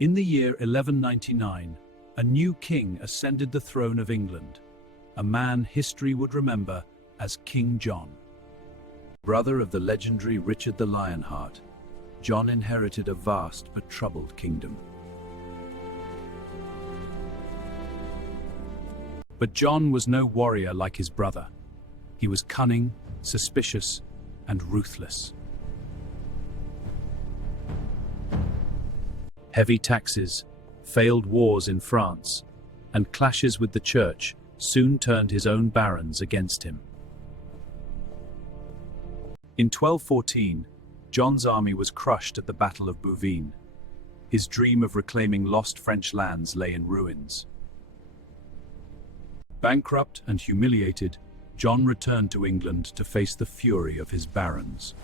In the year 1199, a new king ascended the throne of England, a man history would remember as King John. Brother of the legendary Richard the Lionheart, John inherited a vast but troubled kingdom. But John was no warrior like his brother. He was cunning, suspicious, and ruthless. Heavy taxes, failed wars in France, and clashes with the church soon turned his own barons against him. In 1214, John's army was crushed at the Battle of Bouvines. His dream of reclaiming lost French lands lay in ruins. Bankrupt and humiliated, John returned to England to face the fury of his barons.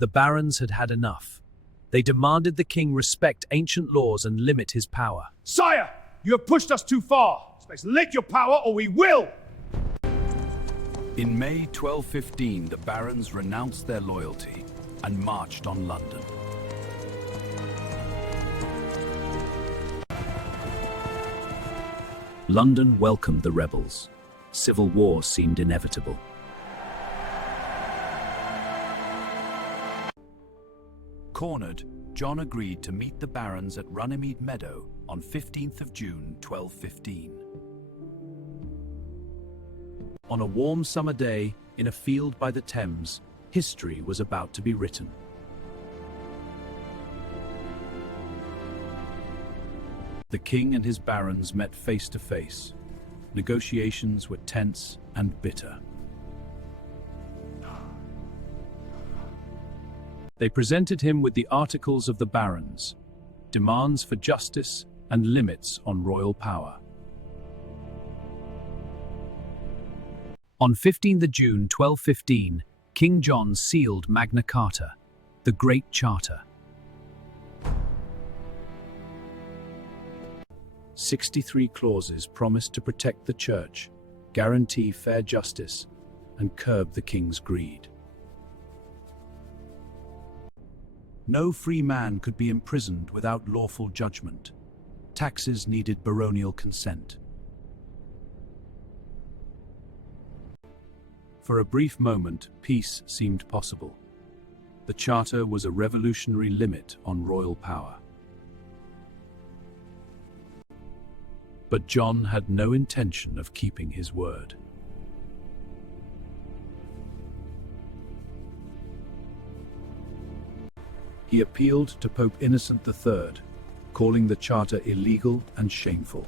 The barons had had enough. They demanded the king respect ancient laws and limit his power. Sire, you have pushed us too far. Let your power or we will! In May 1215, the barons renounced their loyalty and marched on London. London welcomed the rebels. Civil war seemed inevitable. Cornered, John agreed to meet the barons at Runnymede Meadow on 15th of June 1215. On a warm summer day, in a field by the Thames, history was about to be written. The king and his barons met face to face. Negotiations were tense and bitter. They presented him with the Articles of the Barons, demands for justice and limits on royal power. On 15th June 1215, King John sealed Magna Carta, the Great Charter. 63 clauses promised to protect the church, guarantee fair justice, and curb the king's greed. No free man could be imprisoned without lawful judgment. Taxes needed baronial consent. For a brief moment, peace seemed possible. The charter was a revolutionary limit on royal power. But John had no intention of keeping his word. He appealed to Pope Innocent III, calling the charter illegal and shameful.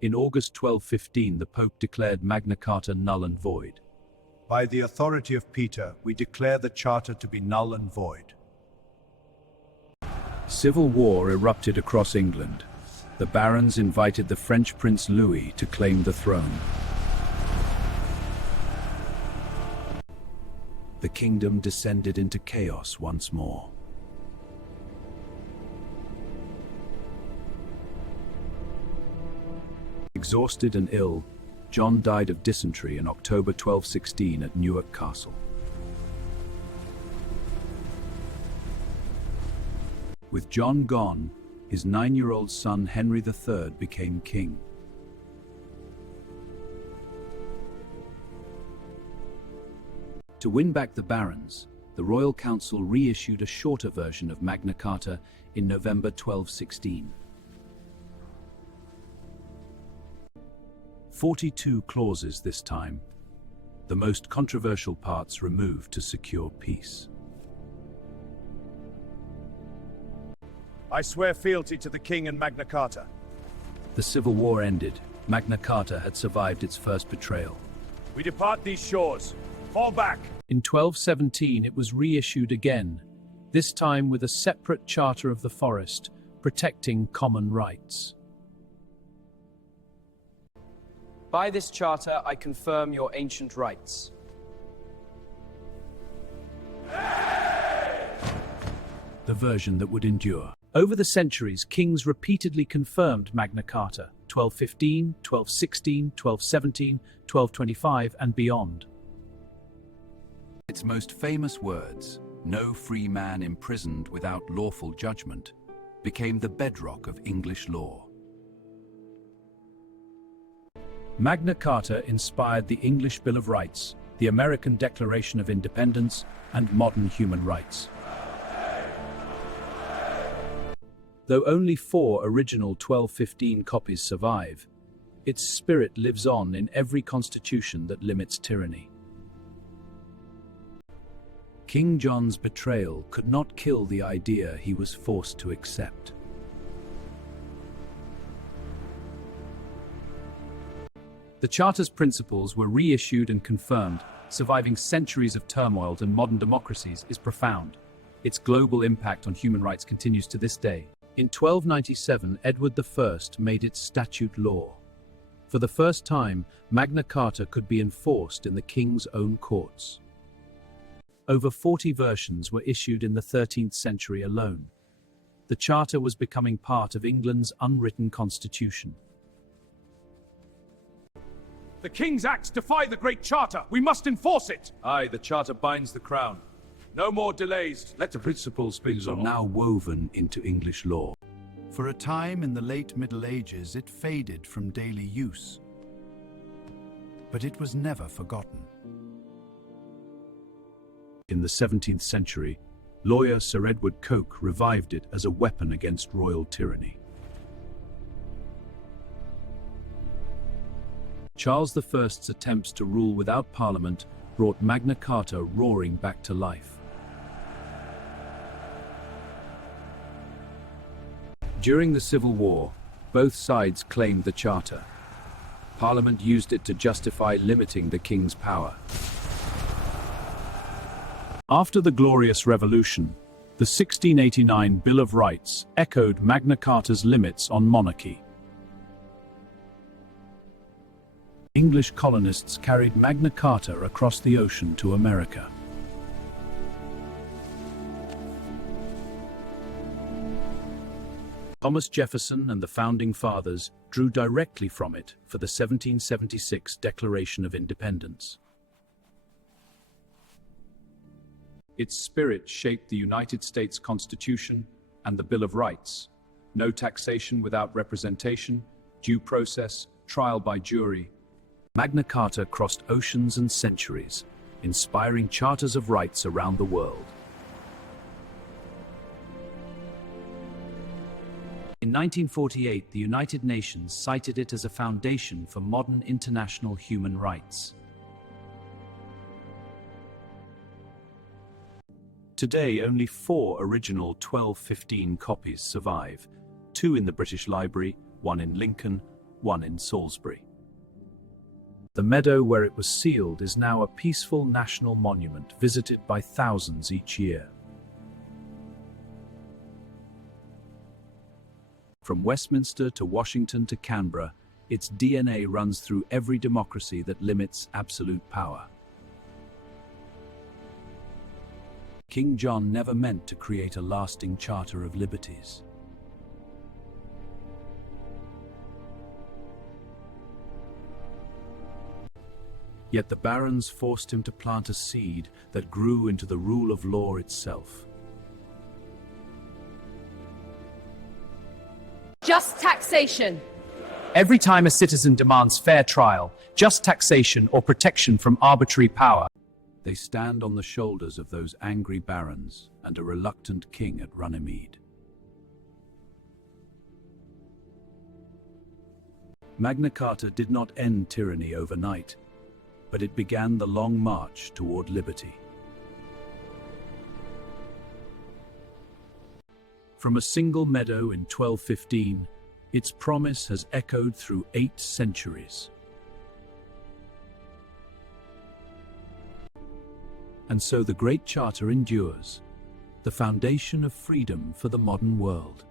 In August 1215, the Pope declared Magna Carta null and void. By the authority of Peter, we declare the charter to be null and void. Civil war erupted across England. The barons invited the French Prince Louis to claim the throne. The kingdom descended into chaos once more. Exhausted and ill, John died of dysentery in October 1216 at Newark Castle. With John gone, his 9-year-old son Henry III became king. To win back the barons, the Royal Council reissued a shorter version of Magna Carta in November 1216. 42 clauses this time, the most controversial parts removed to secure peace. I swear fealty to the king and Magna Carta. The Civil War ended. Magna Carta had survived its first betrayal. We depart these shores. Fall back! In 1217 it was reissued again, this time with a separate Charter of the Forest, protecting common rights. By this charter, I confirm your ancient rights. The version that would endure. Over the centuries, kings repeatedly confirmed Magna Carta, 1215, 1216, 1217, 1225, and beyond. Its most famous words, "No free man imprisoned without lawful judgment," became the bedrock of English law. Magna Carta inspired the English Bill of Rights, the American Declaration of Independence, and modern human rights. Though only 4 original 1215 copies survive, its spirit lives on in every constitution that limits tyranny. King John's betrayal could not kill the idea he was forced to accept. The Charter's principles were reissued and confirmed, surviving centuries of turmoil and modern democracies is profound. Its global impact on human rights continues to this day. In 1297, Edward I made its statute law. For the first time, Magna Carta could be enforced in the king's own courts. Over 40 versions were issued in the 13th century alone. The Charter was becoming part of England's unwritten constitution. The King's Acts defy the Great Charter. We must enforce it. Aye, the Charter binds the crown. No more delays. Let the principles are now woven into English law. For a time in the late Middle Ages, it faded from daily use. But it was never forgotten. In the 17th century, lawyer Sir Edward Coke revived it as a weapon against royal tyranny. Charles I's attempts to rule without Parliament brought Magna Carta roaring back to life. During the Civil War, both sides claimed the Charter. Parliament used it to justify limiting the king's power. After the Glorious Revolution, the 1689 Bill of Rights echoed Magna Carta's limits on monarchy. English colonists carried Magna Carta across the ocean to America. Thomas Jefferson and the Founding Fathers drew directly from it for the 1776 Declaration of Independence. Its spirit shaped the United States Constitution and the Bill of Rights: no taxation without representation, due process, trial by jury. Magna Carta crossed oceans and centuries, inspiring charters of rights around the world. In 1948, the United Nations cited it as a foundation for modern international human rights. Today, only 4 original 1215 copies survive, 2 in the British Library, 1 in Lincoln, 1 in Salisbury. The meadow where it was sealed is now a peaceful national monument visited by thousands each year. From Westminster to Washington to Canberra, its DNA runs through every democracy that limits absolute power. King John never meant to create a lasting charter of liberties. Yet the barons forced him to plant a seed that grew into the rule of law itself. Just taxation. Every time a citizen demands fair trial, just taxation, or protection from arbitrary power, They stand on the shoulders of those angry barons and a reluctant king at Runnymede. Magna Carta did not end tyranny overnight, but it began the long march toward liberty. From a single meadow in 1215, its promise has echoed through 8 centuries. And so the Great Charter endures, the foundation of freedom for the modern world.